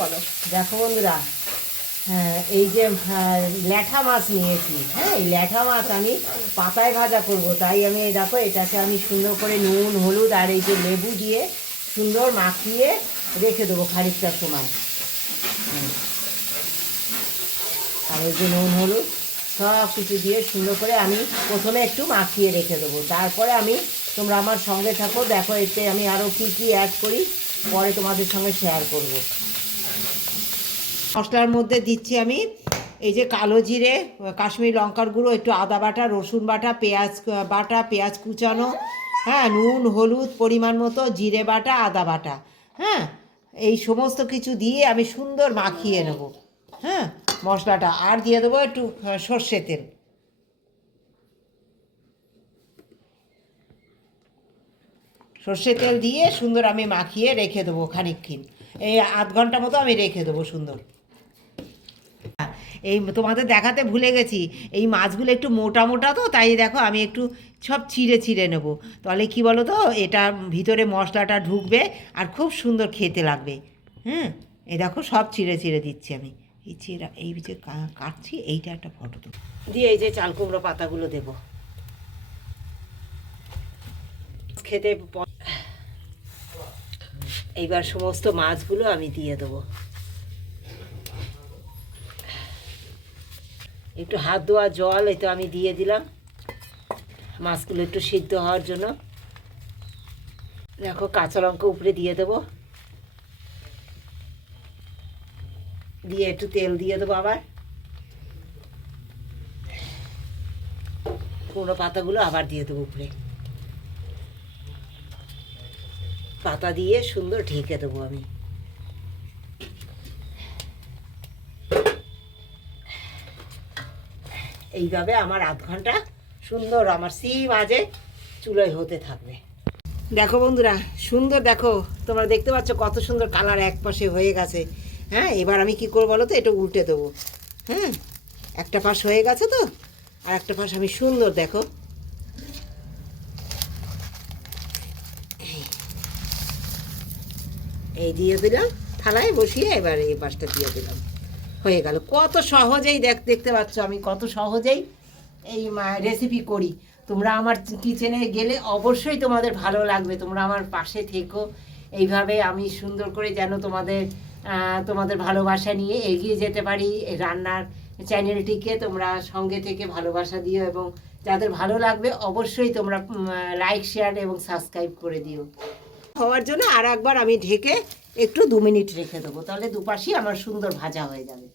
বলো। দেখো বন্ধুরা, হ্যাঁ এই যে ল্যাঠা মাছ নিয়েছি। হ্যাঁ, এই ল্যাঠা মাছ আমি পাতায় ভাজা করব, তাই আমি এই দেখো এটাকে আমি সুন্দর করে নুন হলুদ আর এই যে লেবু দিয়ে সুন্দর মাখিয়ে রেখে দেবো খানিকটা সময়। আর এই যে নুন হলুদ সব কিছু দিয়ে সুন্দর করে আমি প্রথমে একটু মাখিয়ে রেখে দেবো, তারপরে আমি তোমরা আমার সঙ্গে থাকো, দেখো এতে আমি আরও কী কী অ্যাড করি পরে তোমাদের সঙ্গে শেয়ার করব। মশলার মধ্যে দিচ্ছি আমি এই যে কালো জিরে, কাশ্মীরি লঙ্কার গুঁড়ো, একটু আদা বাটা, রসুন বাটা, পেঁয়াজ কুচানো, হ্যাঁ, নুন হলুদ পরিমাণ মতো, জিরে বাটা, আদা বাটা, হ্যাঁ, এই সমস্ত কিছু দিয়ে আমি সুন্দর মাখিয়ে নেব। হ্যাঁ, মশলাটা আর দিয়ে দেবো একটু সর্ষে তেল। সর্ষে তেল দিয়ে সুন্দর আমি মাখিয়ে রেখে দেবো খানিকক্ষণ, এই আধ ঘন্টা মতো আমি রেখে দেবো সুন্দর। এই তোমাদের দেখাতে ভুলে গেছি, এই মাছগুলো একটু মোটা মোটা তো, তাই দেখো আমি একটু সব চিড়ে চিড়ে নেবো, তাহলে কি বলো তো, এটা ভিতরে মশলাটা ঢুকবে আর খুব সুন্দর খেতে লাগবে। হ্যাঁ, এই দেখো সব চিড়ে চিড়ে দিচ্ছি আমি, এই চিড়া এই যে কাটছি, এইটা একটা ফটো তো দিয়ে এই যে চাল কুমড়ো পাতাগুলো দেবো খেতে। এইবার সমস্ত মাছগুলো আমি দিয়ে দেবো, একটু হাত ধোয়া জল এই তো আমি দিয়ে দিলাম মাছগুলো একটু সিদ্ধ হওয়ার জন্য। দেখো কাঁচা লঙ্কা উপরে দিয়ে দেবো, দিয়ে একটু তেল দিয়ে দেবো, আবার কুমড়ো পাতাগুলো আবার দিয়ে দেবো উপরে, পাতা দিয়ে সুন্দর ঢেকে দেবো আমি। এইভাবে আমার আধ ঘন্টা সুন্দর আমার সিম আজে চুলোয় হতে থাকবে। দেখো বন্ধুরা, সুন্দর দেখো তোমরা দেখতে পাচ্ছ কত সুন্দর কালার এক পাশে হয়ে গেছে। হ্যাঁ, এবার আমি কি করবো বলো তো, এটা উল্টে দেবো। হ্যাঁ, একটা পাশ হয়ে গেছে তো, আর একটা পাশ আমি সুন্দর দেখো এই দিয়ে দিলাম থালায় বসিয়ে, এবার এই পাশটা দিয়ে দিলাম, হয়ে গেল। কত সহজেই দেখতে পাচ্ছ আমি কত সহজেই এই রেসিপি করি। তোমরা আমার কিচেনে গেলে অবশ্যই তোমাদের ভালো লাগবে, তোমরা আমার পাশে থেকো, এইভাবে আমি সুন্দর করে যেন তোমাদের ভালোবাসা নিয়ে এগিয়ে যেতে পারি। এই রান্নার চ্যানেলটিকে তোমরা সঙ্গে থেকে ভালোবাসা দিও, এবং যাদের ভালো লাগবে অবশ্যই তোমরা লাইক শেয়ার এবং সাবস্ক্রাইব করে দিও। হওয়ার জন্য আর একবার আমি ঢেকে একটু 2 মিনিট রেখে দেবো, তাহলে দুপাশই আমার সুন্দর ভাজা হয়ে যাবে।